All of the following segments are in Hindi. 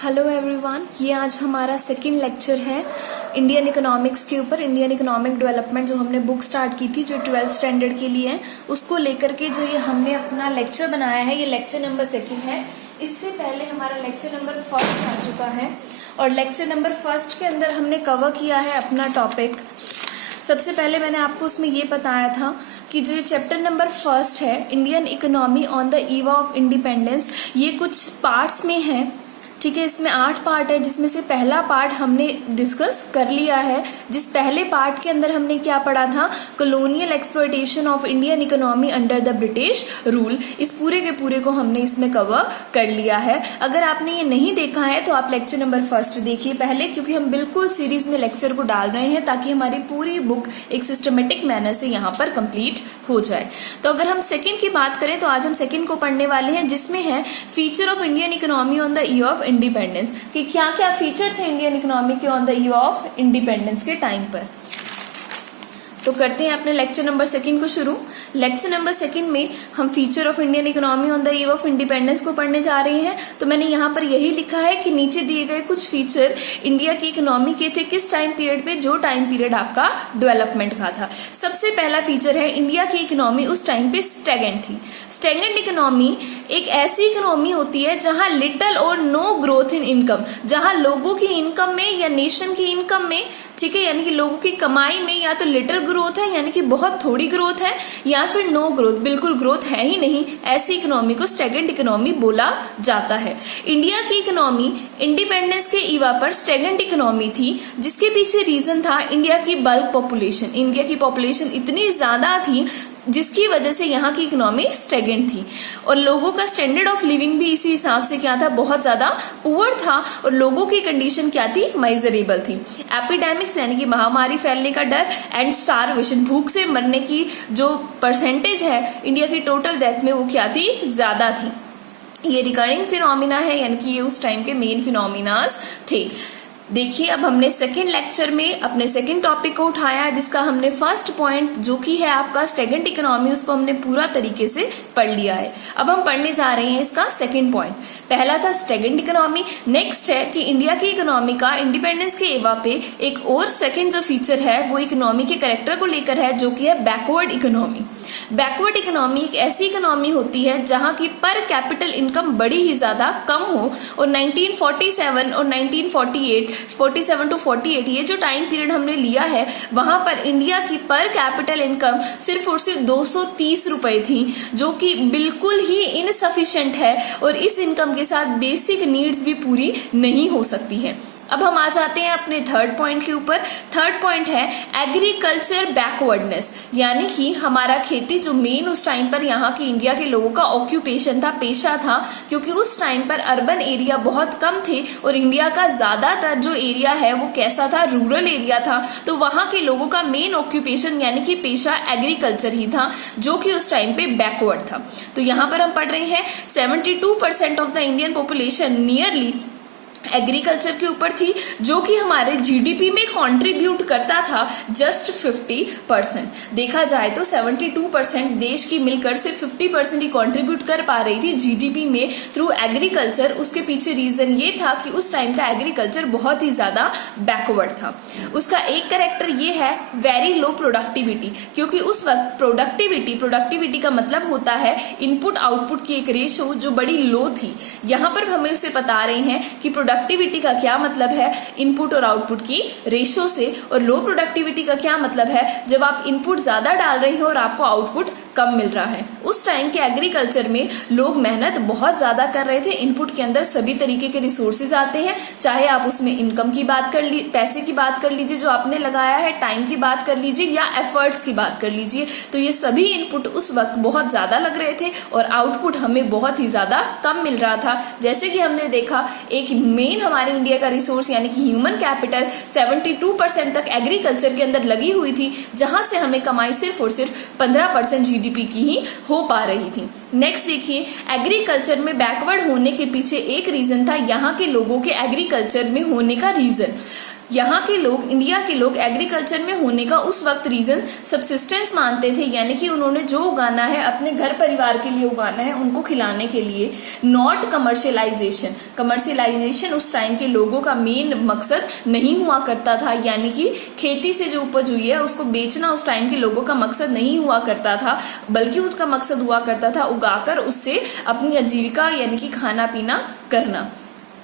हेलो एवरीवन, ये आज हमारा सेकंड लेक्चर है इंडियन इकोनॉमिक्स के ऊपर। इंडियन इकोनॉमिक डेवलपमेंट जो हमने बुक स्टार्ट की थी, जो 12th स्टैंडर्ड के लिए है, उसको लेकर के जो ये हमने अपना लेक्चर बनाया है, ये लेक्चर नंबर 2 है। इससे पहले हमारा लेक्चर नंबर 1 आ चुका है और लेक्चर नंबर 1 के अंदर हमने कवर किया है अपना टॉपिक। सबसे पहले मैंने आपको उसमें ये बताया था कि जो ये चैप्टर नंबर 1 है, Indian economy on the eve of independence, ये कुछ पार्ट्स में है। ठीक है, इसमें 8 पार्ट है, जिसमें से पहला पार्ट हमने डिस्कस कर लिया है। जिस पहले पार्ट के अंदर हमने क्या पढ़ा था, colonial exploitation of Indian economy under the British rule. इस पूरे के पूरे को हमने इसमें कवर कर लिया है। अगर आपने ये नहीं देखा है तो आप लेक्चर नंबर 1 देखिए पहले, क्योंकि हम बिल्कुल सीरीज में लेक्चर को डाल रहे हैं ताकि हमारी पूरी बुक एक सिस्टमेटिक मैनर से यहाँ पर कंप्लीट हो जाए। तो अगर हम सेकेंड की बात करें तो आज हम सेकेंड को पढ़ने वाले हैं, जिसमें है feature of Indian economy on the year of independence, कि क्या क्या फीचर थे इंडियन इकोनॉमी के on the year of independence के टाइम पर। तो करते हैं अपने लेक्चर नंबर 2 को शुरू। लेक्चर नंबर 2 में हम feature of Indian economy on the year of independence को पढ़ने जा रहे हैं। तो मैंने यहाँ पर यही लिखा है कि नीचे दिए गए कुछ फीचर इंडिया की इकोनॉमी के थे किस टाइम पीरियड पे, जो टाइम पीरियड आपका डेवलपमेंट का था। सबसे पहला फीचर है, इंडिया की इकोनॉमी उस टाइम पे स्टैगनेंट थी। स्टैगनेंट इकोनॉमी एक ऐसी इकोनॉमी होती है जहां लिटिल और नो ग्रोथ इन इनकम, जहां लोगों की इनकम में या नेशन की इनकम में, ठीक है, यानी कि लोगों की कमाई में या तो लिटिल ग्रोथ है यानी कि बहुत थोड़ी ग्रोथ है, या फिर नो ग्रोथ, बिल्कुल ग्रोथ है ही नहीं, ऐसी इकोनॉमी को स्टैगनेंट इकोनॉमी बोला जाता है। इंडिया की इकोनॉमी इंडिपेंडेंस के ईवा पर स्टैगनेंट इकोनॉमी थी, जिसके पीछे रीजन था इंडिया की बल्क पॉपुलेशन। इंडिया की पॉपुलेशन इतनी ज्यादा थी जिसकी वजह से यहाँ की इकोनॉमी स्टैगनेंट थी, और लोगों का स्टैंडर्ड ऑफ लिविंग भी इसी हिसाब से क्या था, बहुत ज्यादा पुअर था, और लोगों की कंडीशन क्या थी, माइजरेबल थी। एपिडेमिक्स यानी कि महामारी फैलने का डर, एंड स्टारवेशन, भूख से मरने की जो परसेंटेज है इंडिया की टोटल डेथ में, वो क्या थी, ज्यादा थी। ये रिकरिंग फिनोमिना है, यानी कि ये उस टाइम के मेन फिनोमिनास थे। देखिए, अब हमने सेकेंड लेक्चर में अपने सेकेंड टॉपिक को उठाया है, जिसका हमने फर्स्ट पॉइंट जो कि है आपका स्टैगनेंट इकोनॉमी, उसको हमने पूरा तरीके से पढ़ लिया है। अब हम पढ़ने जा रहे हैं इसका सेकेंड पॉइंट। पहला था स्टैगनेंट इकोनॉमी, नेक्स्ट है कि इंडिया की इकोनॉमी का इंडिपेंडेंस के एवा पे एक और सेकेंड जो फीचर है वो इकोनॉमी के कैरेक्टर को लेकर है, जो कि है बैकवर्ड इकोनॉमी। बैकवर्ड इकोनॉमी एक ऐसी इकोनॉमी होती है जहां की पर कैपिटल इनकम बड़ी ही ज्यादा कम हो, और 1947 और 1948, 47 to 48 ये जो टाइम पीरियड हमने लिया है, वहां पर इंडिया की पर कैपिटल इनकम सिर्फ और सिर्फ 230 रुपए थी, जो कि बिल्कुल ही इनसफिशिएंट है, और इस इनकम के साथ बेसिक नीड्स भी पूरी नहीं हो सकती है। अब हम आ जाते हैं अपने थर्ड पॉइंट के ऊपर। थर्ड पॉइंट है एग्रीकल्चर बैकवर्डनेस, यानी कि हमारा खेती जो मेन उस टाइम पर यहाँ के इंडिया के लोगों का ऑक्यूपेशन था, पेशा था, क्योंकि उस टाइम पर अर्बन एरिया बहुत कम थे और इंडिया का ज्यादातर जो एरिया है वो कैसा था, रूरल एरिया था। तो वहां के लोगों का मेन ऑक्यूपेशन यानी कि पेशा एग्रीकल्चर ही था, जो कि उस टाइम पे बैकवर्ड था। तो यहाँ पर हम पढ़ रहे हैं 72% of the Indian population nearly agriculture के ऊपर थी, जो कि हमारे जीडीपी में कंट्रीब्यूट करता था जस्ट 50%। देखा जाए तो 72% देश की मिलकर सिर्फ 50% ही कंट्रीब्यूट कर पा रही थी जीडीपी में थ्रू एग्रीकल्चर। उसके पीछे रीजन ये था कि उस टाइम का एग्रीकल्चर बहुत ही ज्यादा बैकवर्ड था। उसका एक कैरेक्टर ये है वेरी लो प्रोडक्टिविटी, क्योंकि उस वक्त प्रोडक्टिविटी का मतलब होता है इनपुट आउटपुट की एक रेशो जो बड़ी लो थी। यहाँ पर हमें उसे बता रहे हैं कि प्रोडक्टिविटी का क्या मतलब है, इनपुट और आउटपुट की रेशो से, और लो प्रोडक्टिविटी का क्या मतलब है, जब आप इनपुट ज्यादा डाल रहे हो और आपको आउटपुट कम मिल रहा है। उस टाइम के एग्रीकल्चर में लोग मेहनत बहुत ज्यादा कर रहे थे, इनपुट के अंदर सभी तरीके के रिसोर्सेज आते हैं, चाहे आप उसमें इनकम की बात कर ली, पैसे की बात कर लीजिए जो आपने लगाया है, टाइम की बात कर लीजिए, या एफर्ट्स की बात कर लीजिए। तो ये सभी इनपुट उस वक्त बहुत ज्यादा लग रहे थे और आउटपुट हमें बहुत ही ज्यादा कम मिल रहा था। जैसे कि हमने देखा, एक मेन हमारे इंडिया का रिसोर्स यानी कि ह्यूमन कैपिटल 72% तक एग्रीकल्चर के अंदर लगी हुई थी, जहां से हमें कमाई सिर्फ और सिर्फ 15% जीडीपी की ही हो पा रही थी। नेक्स्ट देखिए, एग्रीकल्चर में बैकवर्ड होने के पीछे एक रीजन था यहाँ के लोगों के एग्रीकल्चर में होने का रीजन। यहाँ के लोग, इंडिया के लोग एग्रीकल्चर में होने का उस वक्त रीजन सब्सिस्टेंस मानते थे, यानी कि उन्होंने जो उगाना है अपने घर परिवार के लिए उगाना है, उनको खिलाने के लिए, नॉट कमर्शियलाइजेशन। कमर्शियलाइजेशन उस टाइम के लोगों का मेन मकसद नहीं हुआ करता था, यानी कि खेती से जो उपज हुई है उसको बेचना उस टाइम के लोगों का मकसद नहीं हुआ करता था, बल्कि उसका मकसद हुआ करता था उगाकर उससे अपनी आजीविका यानी कि खाना पीना करना।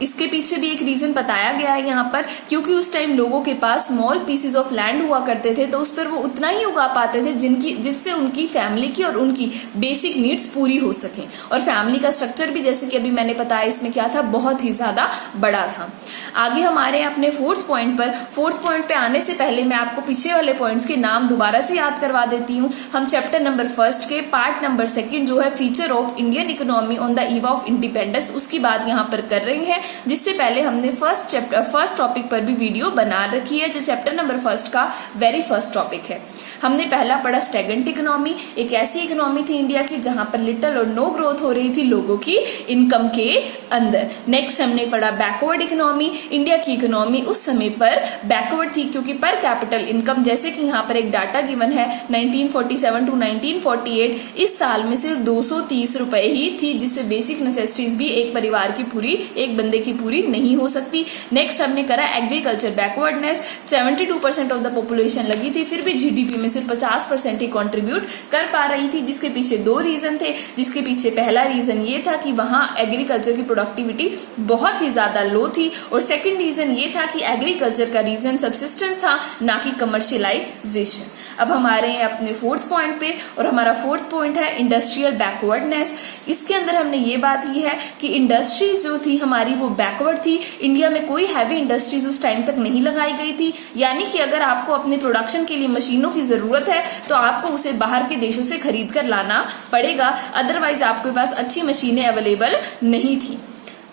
इसके पीछे भी एक रीजन बताया गया है यहाँ पर, क्योंकि उस टाइम लोगों के पास स्मॉल पीसेस ऑफ लैंड हुआ करते थे, तो उस पर वो उतना ही उगा पाते थे जिससे उनकी फैमिली की और उनकी बेसिक नीड्स पूरी हो सकें। और फैमिली का स्ट्रक्चर भी जैसे कि अभी मैंने बताया इसमें क्या था, बहुत ही ज्यादा बड़ा था। आगे हमारे अपने फोर्थ पॉइंट पे आने से पहले मैं आपको पीछे वाले पॉइंट्स के नाम दोबारा से याद करवा देती हूँ। हम चैप्टर नंबर 1 के पार्ट नंबर 2 जो है feature of Indian economy on the eve of independence, उसकी बात यहाँ पर कर रहे हैं, जिससे पहले हमने फर्स्ट टॉपिक पर भी वीडियो बना रखी है, जो चैप्टर नंबर 1 का वेरी फर्स्ट टॉपिक है। हमने पहला पढ़ा स्टैगनेंट इकोनॉमी, एक ऐसी इकोनॉमी थी इंडिया की जहां पर लिटिल और नो ग्रोथ हो रही थी लोगों की इनकम के अंदर। नेक्स्ट हमने पढ़ा बैकवर्ड इकोनॉमी, इंडिया की इकोनॉमी उस समय पर बैकवर्ड थी, क्योंकि पर कैपिटल इनकम, जैसे कि यहाँ पर एक डाटा गिवन है 1947 टू 1948, इस साल में सिर्फ 230 रुपए ही थी, जिससे बेसिक नेसेसिटीज भी एक परिवार की पूरी, एक बंदे की पूरी नहीं हो सकती। नेक्स्ट हमने करा agriculture backwardness, 72% of the population लगी थी, फिर भी जीडीपी में सिर्फ 50% ही कंट्रीब्यूट कर पा रही थी, जिसके पीछे 2 रीजन थे। जिसके पीछे पहला रीजन ये था कि वहां एग्रीकल्चर की प्रोडक्टिविटी बहुत ही ज्यादा लो थी, और सेकंड रीजन ये था कि एग्रीकल्चर का रीजन सब्सिस्टेंस था, ना कि कमर्शियलाइजेशन। अब हमारे हैं अपने फोर्थ पॉइंट पे, और हमारा फोर्थ पॉइंट है इंडस्ट्रियल बैकवर्डनेस। इसके अंदर हमने ये बात की है कि इंडस्ट्रीज जो थी हमारी वो बैकवर्ड थी, इंडिया में कोई हैवी इंडस्ट्रीज उस टाइम तक नहीं लगाई गई थी, यानी कि अगर आपको अपने प्रोडक्शन के लिए मशीनों की जरूरत है तो आपको उसे बाहर के देशों से खरीद कर लाना पड़ेगा, अदरवाइज आपके पास अच्छी मशीनें अवेलेबल नहीं थी।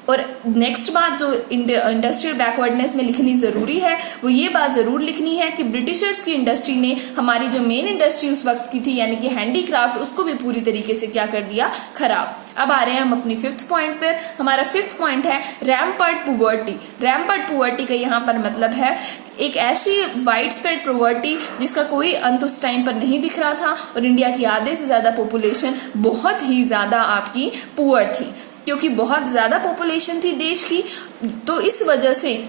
और नेक्स्ट बात जो इंडस्ट्रियल बैकवर्डनेस में लिखनी जरूरी है, वो ये बात जरूर लिखनी है कि ब्रिटिशर्स की इंडस्ट्री ने हमारी जो मेन इंडस्ट्री उस वक्त की थी यानी कि हैंडीक्राफ्ट, उसको भी पूरी तरीके से क्या कर दिया, खराब। अब आ रहे हैं हम अपनी फिफ्थ पॉइंट पर। हमारा फिफ्थ पॉइंट है रैम्पर्ट पुवर्टी। रैम्पर्ट पुवर्टी का यहाँ पर मतलब है एक ऐसी वाइड स्प्रेड पुवर्टी जिसका कोई अंत उस टाइम पर नहीं दिख रहा था, और इंडिया की आधे से ज्यादा पॉपुलेशन बहुत ही ज्यादा आपकी पुअर थी, क्योंकि बहुत ज्यादा पॉपुलेशन थी देश की, तो इस वजह से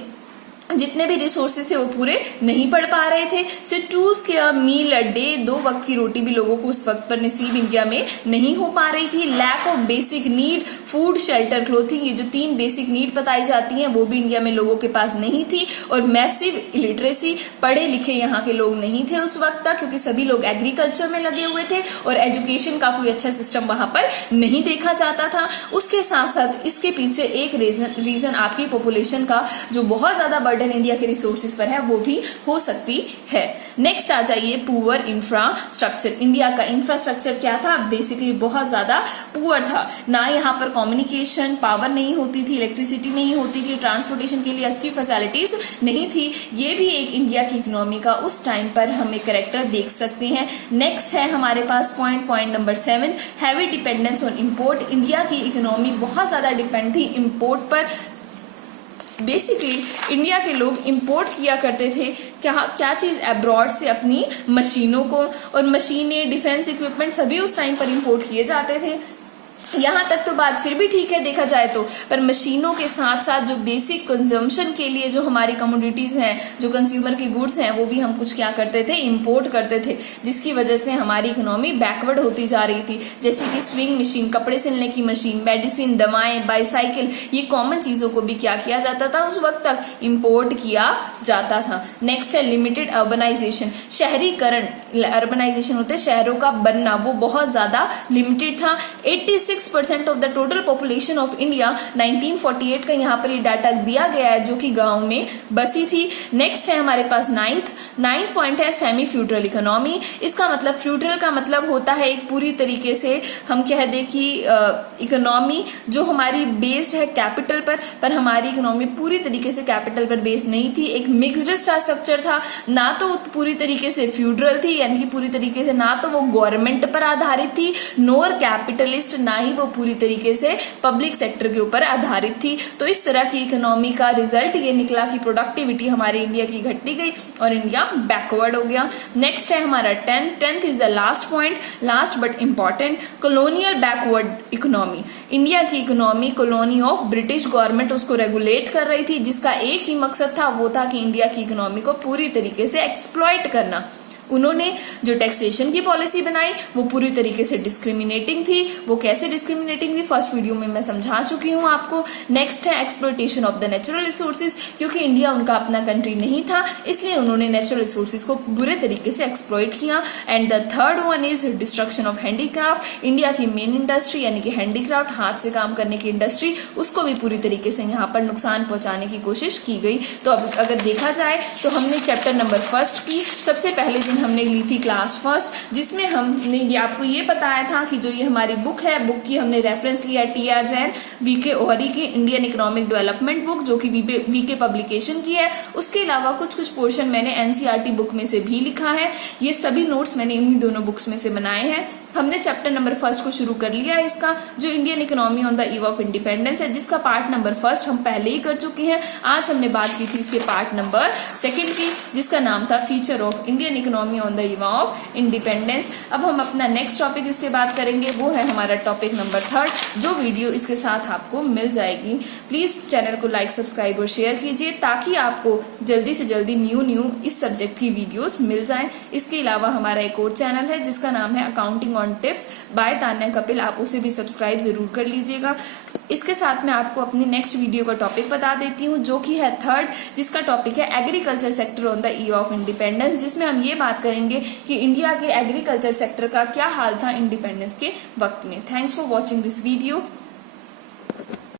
जितने भी रिसोर्सेज थे वो पूरे नहीं पड़ पा रहे थे। सिर्फ 2 स्क्वायर मील अ डे, 2 वक्त की रोटी भी लोगों को उस वक्त पर नसीब इंडिया में नहीं हो पा रही थी। Lack of basic need, food, shelter, clothing, ये जो 3 बेसिक नीड बताई जाती हैं वो भी इंडिया में लोगों के पास नहीं थी। और मैसिव इलिटरेसी, पढ़े लिखे यहाँ के लोग नहीं थे उस वक्त तक, क्योंकि सभी लोग एग्रीकल्चर में लगे हुए थे और एजुकेशन का कोई अच्छा सिस्टम वहां पर नहीं देखा जाता था। उसके साथ साथ इसके पीछे एक रीजन आपकी पॉपुलेशन का जो बहुत ज्यादा इंडिया के रिसोर्सेज पर है वो भी हो सकती है। नेक्स्ट आ जाइए पुअर इंफ्रास्ट्रक्चर। इंडिया का इंफ्रास्ट्रक्चर क्या था, बेसिकली बहुत ज्यादा पुअर था। ना यहाँ पर कम्युनिकेशन, पावर नहीं होती थी, इलेक्ट्रिसिटी नहीं होती थी, ट्रांसपोर्टेशन के लिए अच्छी फैसिलिटीज नहीं थी। ये भी एक इंडिया की इकोनॉमी का उस टाइम पर हम एक कैरेक्टर देख सकते हैं। नेक्स्ट है हमारे पास point number 7, heavy dependence on import. India की इकोनॉमी बहुत ज्यादा डिपेंड थी इम्पोर्ट पर। बेसिकली इंडिया के लोग इंपोर्ट किया करते थे क्या चीज, अब्रॉड से अपनी मशीनों को, और मशीनें, डिफेंस इक्विपमेंट सभी उस टाइम पर इंपोर्ट किए जाते थे। यहाँ तक तो बात फिर भी ठीक है देखा जाए तो, पर मशीनों के साथ साथ जो बेसिक कंजम्पशन के लिए जो हमारी कमोडिटीज हैं, जो कंज्यूमर की गुड्स हैं, वो भी हम कुछ क्या करते थे, इंपोर्ट करते थे, जिसकी वजह से हमारी इकोनॉमी बैकवर्ड होती जा रही थी। जैसे कि स्विंग मशीन, कपड़े सिलने की मशीन, मेडिसिन, दवाएं, बाईसाइकिल, ये कॉमन चीजों को भी क्या किया जाता था, उस वक्त तक इंपोर्ट किया जाता था। नेक्स्ट है लिमिटेड अर्बनाइजेशन, शहरीकरण, अर्बनाइजेशन होते हैं शहरों का बनना, वो बहुत ज्यादा लिमिटेड था। 86% of the total population of India 1948 का यहाँ पर ये डाटा दिया गया है, जो कि गांव में बसी थी। नेक्स्ट है हमारे पास नाइन्थ पॉइंट है सेमी फ्यूडरल इकोनॉमी। इसका मतलब, फ्यूडरल का मतलब होता है एक पूरी तरीके से हम कह दें कि इकोनॉमी जो हमारी बेस्ड है कैपिटल पर हमारी इकोनॉमी पूरी तरीके से कैपिटल पर बेस्ड नहीं थी। एक मिक्स्ड स्ट्रक्चर था, ना तो पूरी तरीके से फ्यूडरल थी, यानी कि पूरी तरीके से ना तो वो गवर्नमेंट पर आधारित थी, नोर कैपिटलिस्ट, ना ही वो पूरी तरीके से पब्लिक सेक्टर के ऊपर आधारित थी। तो इस तरह की इकोनॉमी का रिजल्ट ये निकला कि प्रोडक्टिविटी हमारे इंडिया की घटती गई और इंडिया बैकवर्ड हो गया। नेक्स्ट है हमारा tenth is the last point, last but important, colonial backward economy. India की economy colony of British government उसको रेगुलेट कर रही थी, जिसका एक ही मकसद था, वो था कि इंडिया की इकोनॉमी को पूरी तरीके से एक्सप्लॉइट करना। उन्होंने जो टैक्सेशन की पॉलिसी बनाई वो पूरी तरीके से डिस्क्रिमिनेटिंग थी। वो कैसे डिस्क्रिमिनेटिंग थी फर्स्ट वीडियो में मैं समझा चुकी हूँ आपको। नेक्स्ट है exploitation of the natural resources, क्योंकि इंडिया उनका अपना कंट्री नहीं था इसलिए उन्होंने नेचुरल रिसोर्सेज को बुरे तरीके से एक्सप्लॉइट किया। And the third one is destruction of handicraft. India की मेन इंडस्ट्री यानी कि हैंडीक्राफ्ट, हाथ से काम करने की इंडस्ट्री, उसको भी पूरी तरीके से यहाँ पर नुकसान पहुंचाने की कोशिश की गई। तो अब अगर देखा जाए तो हमने चैप्टर नंबर फर्स्ट की सबसे पहले दिन हमने ली थी क्लास फर्स्ट, जिसमें हमने ये आपको ये बताया था कि जो ये हमारी बुक है, बुक की हमने रेफरेंस लिया टी.आर. जैन, वी.के. ओहरी की इंडियन इकोनॉमिक डेवलपमेंट बुक, जो कि वी.के. पब्लिकेशन की है। उसके अलावा कुछ पोर्शन मैंने एनसीईआरटी बुक में से भी लिखा है। ये सभी नोट्स मैंने इन्हीं दोनों बुक्स में से बनाए हैं। हमने चैप्टर नंबर फर्स्ट को शुरू कर लिया है इसका, जो Indian economy on the eve of independence है, जिसका पार्ट नंबर फर्स्ट हम पहले ही कर चुके हैं। आज हमने बात की थी इसके पार्ट नंबर सेकंड की, जिसका नाम था feature of Indian economy on the eve of independence. अब हम अपना नेक्स्ट टॉपिक इसके बाद करेंगे, वो है हमारा टॉपिक नंबर थर्ड, जो वीडियो इसके साथ आपको मिल जाएगी। प्लीज चैनल को लाइक, सब्सक्राइब और शेयर कीजिए ताकि आपको जल्दी से जल्दी न्यू इस सब्जेक्ट की वीडियोस मिल जाएं। इसके अलावा हमारा एक और चैनल है जिसका नाम है accounting on tips by Tanya Kapil, आप उसे भी सब्सक्राइब जरूर कर लीजिएगा। इसके साथ मैं आपको अपनी नेक्स्ट वीडियो का टॉपिक बता देती हूँ, जो कि है थर्ड, जिसका टॉपिक है agriculture sector on the eve of independence, जिसमें हम ये बात करेंगे कि इंडिया के एग्रीकल्चर सेक्टर का क्या हाल था इंडिपेंडेंस के वक्त में। Thanks for watching this video.